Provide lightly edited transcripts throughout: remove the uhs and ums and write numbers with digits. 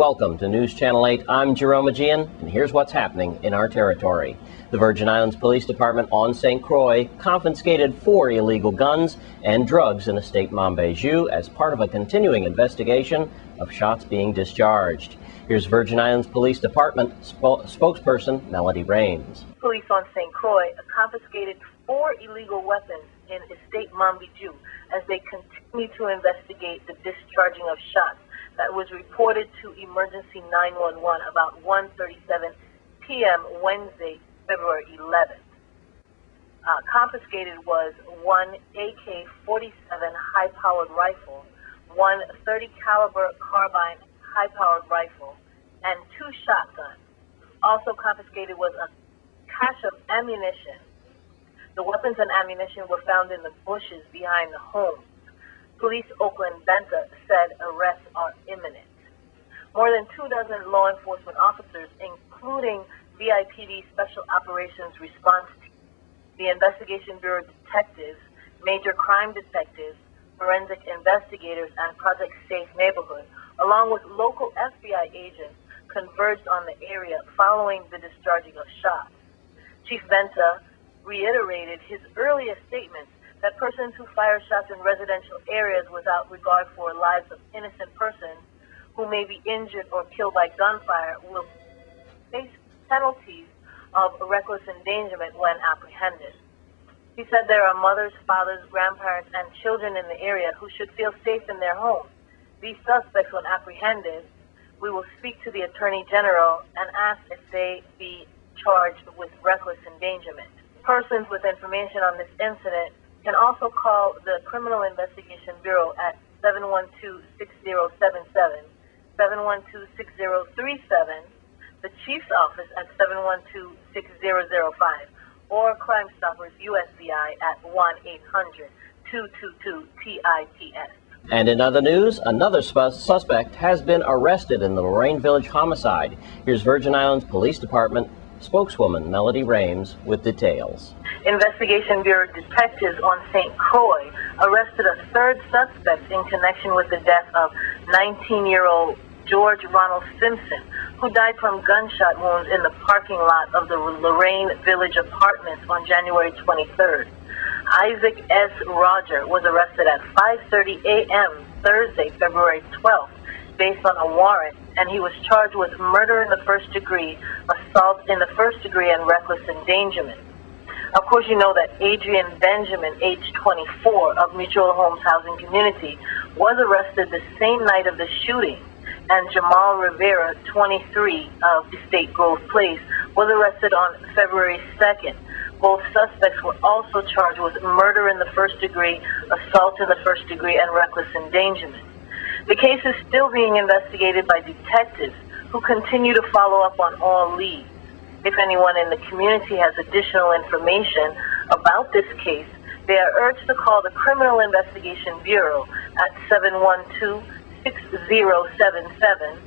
welcome to News Channel 8. I'm Jerome Aegean, and here's what's happening in our territory. The Virgin Islands Police Department on St. Croix confiscated 4 illegal guns and drugs in Estate Mon Bijou as part of a continuing investigation of shots being discharged. Here's Virgin Islands Police Department spokesperson Melody Raines. Police on St. Croix confiscated 4 illegal weapons in Estate Mon Bijou as they continue to investigate the discharging of shots that was reported to Emergency 911 about 1:37 p.m. Wednesday, February 11th. Confiscated was 1 AK-47 high-powered rifle, 1 30 caliber carbine high-powered rifle, and 2 shotguns. Also confiscated was a cache of ammunition. The weapons and ammunition were found in the bushes behind the home. Police Oakland Benta said arrests are imminent. More than 24 law enforcement officers, including VIPD Special Operations Response Team, the Investigation Bureau detectives, major crime detectives, forensic investigators, and Project Safe Neighborhood, along with local FBI agents, converged on the area following the discharging of shots. Chief Benta reiterated his earlier statements that persons who fire shots in residential areas without regard for lives of innocent persons who may be injured or killed by gunfire will face penalties of reckless endangerment when apprehended. He said there are mothers, fathers, grandparents, and children in the area who should feel safe in their homes. These suspects, when apprehended, we will speak to the Attorney General and ask if they be charged with reckless endangerment. Persons with information on this incident can also call the Criminal Investigation Bureau at 712-6077, 712-6037, the Chief's Office at 712-6005, or Crime Stoppers USVI at 1-800-222-TIPS. And in other news, another suspect has been arrested in the Lorraine Village homicide. Here's Virgin Islands Police Department spokeswoman Melody Raines with details. Investigation Bureau detectives on St. Croix arrested a 3rd suspect in connection with the death of 19-year-old George Ronald Simpson, who died from gunshot wounds in the parking lot of the Lorraine Village Apartments on January 23rd. Isaac S. Roger was arrested at 5:30 a.m. Thursday, February 12th, based on a warrant, and he was charged with murder in the 1st degree, assault in the 1st degree, and reckless endangerment. Of course, you know that Adrian Benjamin, age 24, of Mutual Homes Housing Community, was arrested the same night of the shooting, and Jamal Rivera, 23, of Estate Grove Place, was arrested on February 2nd. Both suspects were also charged with murder in the 1st degree, assault in the 1st degree, and reckless endangerment. The case is still being investigated by detectives who continue to follow up on all leads. If anyone in the community has additional information about this case, they are urged to call the Criminal Investigation Bureau at 712-6077,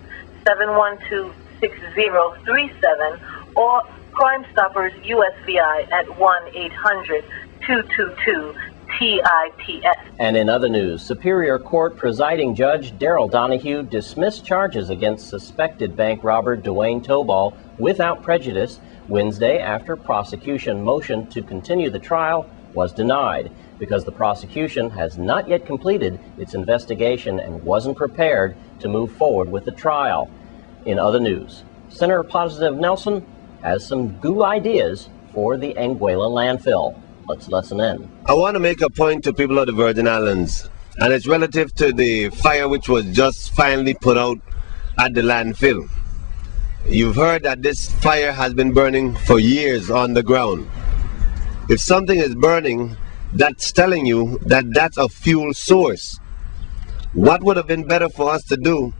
712-6037, or Crime Stoppers USVI at 1-800-222-TIPS. And in other news, Superior Court presiding judge Daryl Donahue dismissed charges against suspected bank robber Dwayne Tobal without prejudice Wednesday after prosecution motion to continue the trial was denied because the prosecution has not yet completed its investigation and wasn't prepared to move forward with the trial. In other news, Senator Positive Nelson has some good ideas for the Anguilla landfill. Let's listen in. I want to make a point to people of the Virgin Islands, and it's relative to the fire which was just finally put out at the landfill. You've heard that this fire has been burning for years on the ground. If something is burning, that's telling you that that's a fuel source. What would have been better for us to do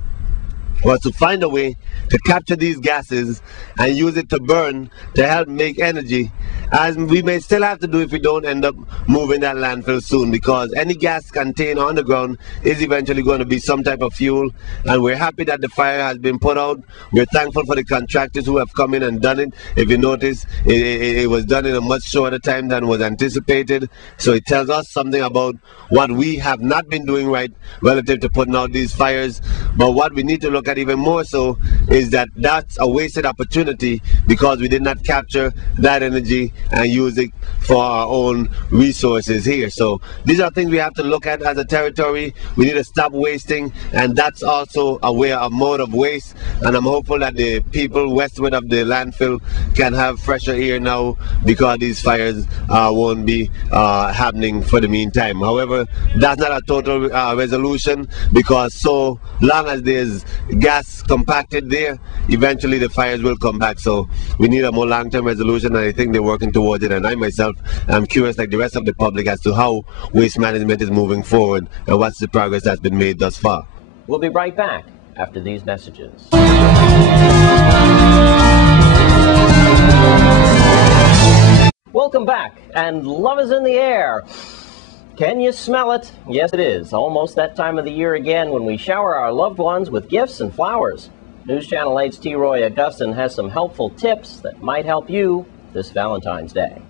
was to find a way to capture these gases and use it to burn to help make energy as we may still have to do if we don't end up moving that landfill soon, because any gas contained on the ground is eventually going to be some type of fuel, and we're happy that the fire has been put out. We're thankful for the contractors who have come in and done it. If you notice, it was done in a much shorter time than was anticipated, so it tells us something about what we have not been doing right relative to putting out these fires. But what we need to look at even more so is that that's a wasted opportunity, because we did not capture that energy and use it for our own resources here. So these are things we have to look at as a territory. We need to stop wasting, and that's also a mode of waste, and I'm hopeful that the people westward of the landfill can have fresher air now, because these fires won't be happening for the meantime. However, that's not a total resolution, because so long as there's gas compacted there, eventually the fires will come back. So we need a more long-term resolution, and I think they're working towards it. And I myself am curious, like the rest of the public, as to how waste management is moving forward and what's the progress that's been made thus far. We'll be right back after these messages. Welcome back, and love is in the air. Can you smell it? Yes, it is. Almost that time of the year again when we shower our loved ones with gifts and flowers. News Channel 8's T. Roy Augustin has some helpful tips that might help you this Valentine's Day.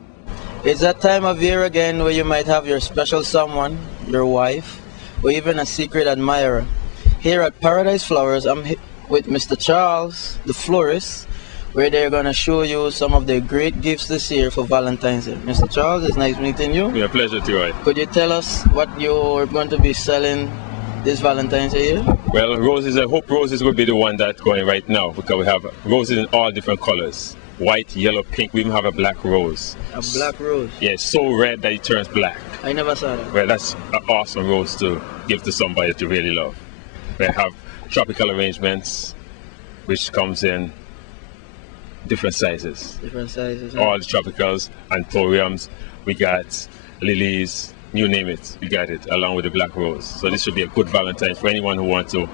It's that time of year again where you might have your special someone, your wife, or even a secret admirer. Here at Paradise Flowers, I'm with Mr. Charles, the florist, where they're going to show you some of their great gifts this year for Valentine's Day. Mr. Charles, it's nice meeting you. Yeah, pleasure, T.Y. Could you tell us what you're going to be selling this Valentine's Day here? Well, roses, I hope roses will be the one that's going right now, because we have roses in all different colors. White, yellow, pink. We even have a black rose. A black rose? Yeah, so red that it turns black. I never saw that. Well, that's an awesome rose to give to somebody that you really love. We have tropical arrangements, which comes in different sizes. Different sizes. All the tropicals, anthuriums, we got lilies, you name it, we got it, along with the black rose. So this should be a good Valentine's for anyone who wants to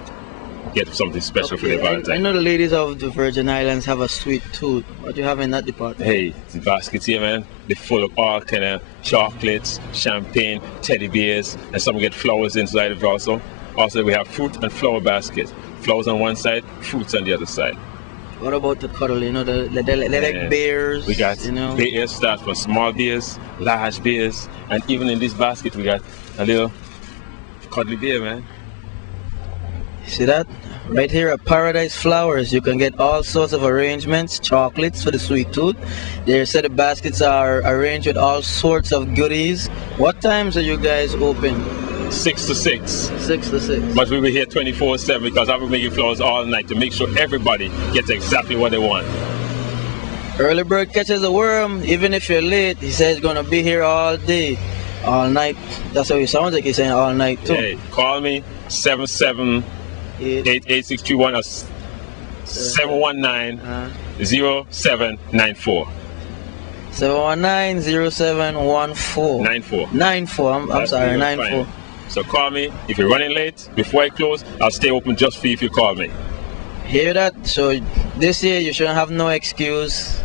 get something special for their Valentine. I know the ladies of the Virgin Islands have a sweet tooth. What do you have in that department? Hey, the baskets here, man, they're full of all kind of chocolates, champagne, teddy bears, and some get flowers inside of it also. Also, we have fruit and flower baskets. Flowers on one side, fruits on the other side. What about the cuddle? You know, the like bears. We got, you know, bears start from small bears, large bears, and even in this basket we got a little cuddly bear, man. See that? Right here at Paradise Flowers, you can get all sorts of arrangements, chocolates for the sweet tooth. They said the baskets are arranged with all sorts of goodies. What times are you guys open? 6 to 6. 6 to 6. But we were here 24/7 because I've been making flowers all night to make sure everybody gets exactly what they want. Early bird catches a worm. Even if you're late, he says he's gonna be here all day, all night. That's what he sounds like. He's saying all night too. Hey, call me 778-8631 or 719-0794. 719-0714. 94. I'm sorry, 94. So call me. If you're running late, before I close, I'll stay open just for you if you call me. Hear that? So this year you shouldn't have no excuse,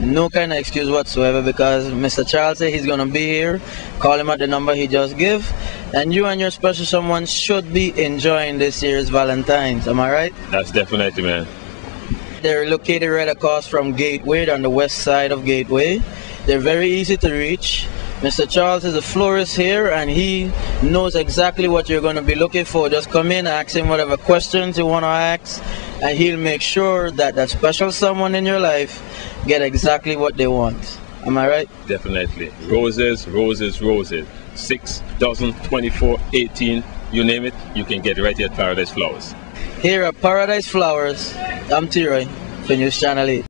no kind of excuse whatsoever, because Mr. Charles said he's gonna be here. Call him at the number he just gave, and you and your special someone should be enjoying this year's Valentine's. Am I right? That's definitely, man. They're located right across from Gateway, on the west side of Gateway. They're very easy to reach. Mr. Charles is a florist here, and he knows exactly what you're going to be looking for. Just come in, ask him whatever questions you want to ask, and he'll make sure that that special someone in your life get exactly what they want. Am I right? Definitely. Roses, roses, roses. 6 dozen, 24, 18, you name it, you can get it right here at Paradise Flowers. Here at Paradise Flowers, I'm T-Roy for News Channel 8.